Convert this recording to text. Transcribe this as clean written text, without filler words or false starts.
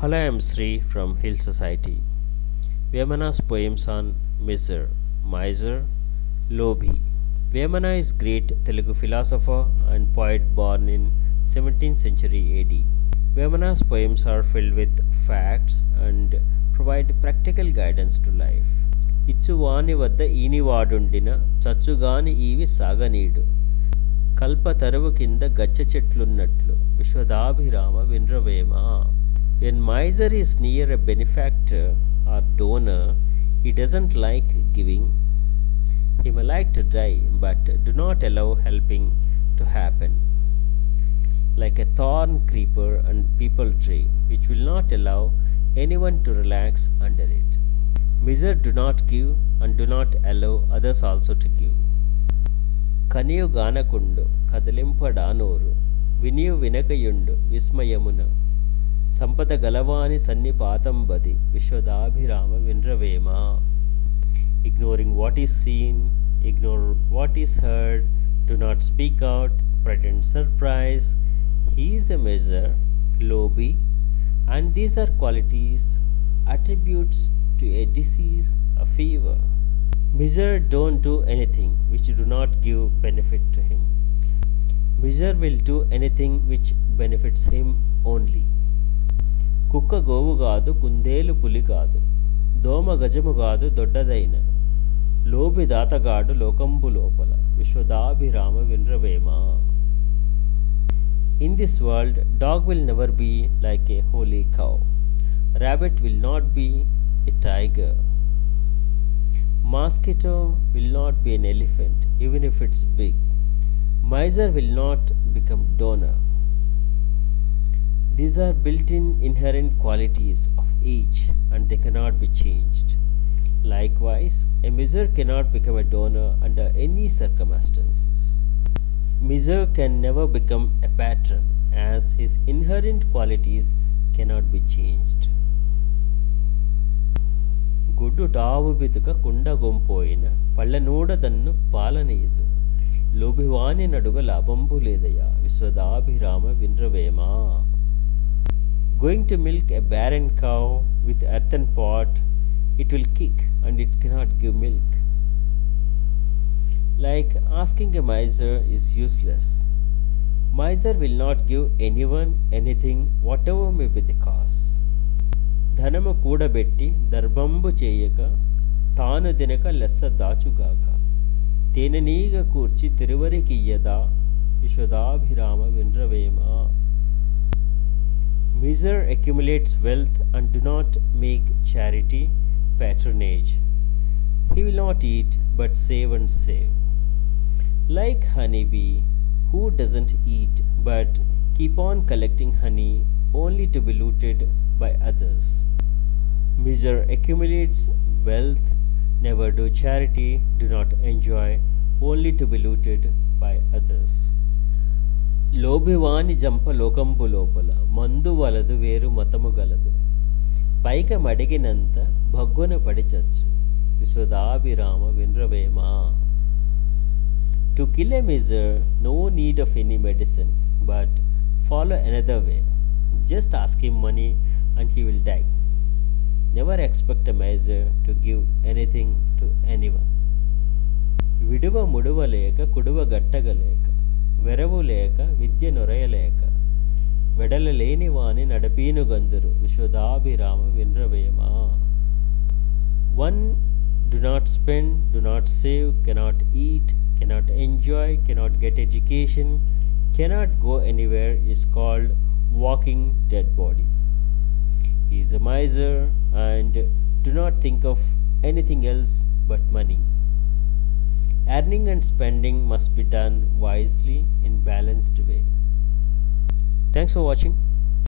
Hello, I am Sri from Hill Society. Vemana's poems on miser, Lobhi. Vemana is great Telugu philosopher and poet born in 17th century AD. Vemana's poems are filled with facts and provide practical guidance to life. ఇచ్చువాని వద్ద ఈనివాడుండిన చచ్చుగాని ఈవి సాగనీడు కల్పతరువు కింద గచ్చ చెట్లున్నట్లు విశ్వదాభిరామ విన్రవేమ. When miser is near a benefactor or donor, he doesn't like giving. He may like to die, but do not allow helping to happen. Like a thorn creeper and peepal tree, which will not allow anyone to relax under it. Miser do not give and do not allow others also to give. కనియు గానకుండు కదలింపడానోరు వినియు వినకయుండు విస్మయమున సంపద గలవాని సన్నిపాతంబది విశ్వదాభిరామ విన్రవేమ. Ignoring what is seen, ignore what is heard, do not speak out, pretend surprise. He is a measure, lobby, and these are qualities, attributes to a disease, a fever. Miser don't do anything which do not give benefit to him. Miser will do anything which benefits him only. కుక్క గోవు కాదు కుందేలు పులి కాదు దోమ గజము కాదు దొడ్డదైన లోబి దాతగాడు లోకంబు లోపల విశ్వదాభిరామ విన్రవేమ. In this world, dog will never be like a holy cow. Rabbit will not be a tiger. Mosquito will not be an elephant, even if it's big. Miser will not become donor. These are built-in inherent qualities of each and they cannot be changed. Likewise, a miser cannot become a donor under any circumstances. Miser can never become a patron as his inherent qualities cannot be changed. గుడ్డు tau బితుక కుండ గొంపోయిన పళ్ళనూడదన్ను పాలనీయదు లోభివాని నడుగ లాభంబు లేదయా విశ్వదాభిరామ విన్రవేమ. Going to milk a barren cow with earthen pot, it will kick and it cannot give milk. Like asking a miser is useless. Miser will not give anyone anything, whatever may be the cause. ధనము కూడబెట్టి దర్భంబు చేయక తాను దినక లెస్స దాచుగాక తేనెనీగ కూర్చి తిరువరికియ్యదా విశ్వదాభిరామ విన్రవేమ. Miser accumulates wealth and do not make charity patronage. He will not eat but save and save. Like honeybee, who doesn't eat but keep on collecting honey only to be looted by others. Miser accumulates wealth, never do charity, do not enjoy, only to be looted by others. లోభివాని జంప లోకంబు లోపల మందు వలదు వేరు మతము గలదు పైక మడిగినంత భగ్గున పడిచచ్చు విశ్వదాభిరామ విన్రవేమ. To kill a miser, no need of any medicine, but follow another way. Just ask him money and he will die. Never expect a miser to give anything to anyone. విడువ ముడువ లేక కుడువ గట్టగలేక వెరవు లేక విద్య నొరయలేక వెడలలేని వాని నడపీను గందురు విశ్వదాభిరామ విన్రవేమ. One do not spend, do not save, cannot eat, cannot enjoy, cannot get education, cannot go anywhere is called walking dead body. He is a miser and do not think of anything else but money. Earning and spending must be done wisely in balanced way. Thanks for watching.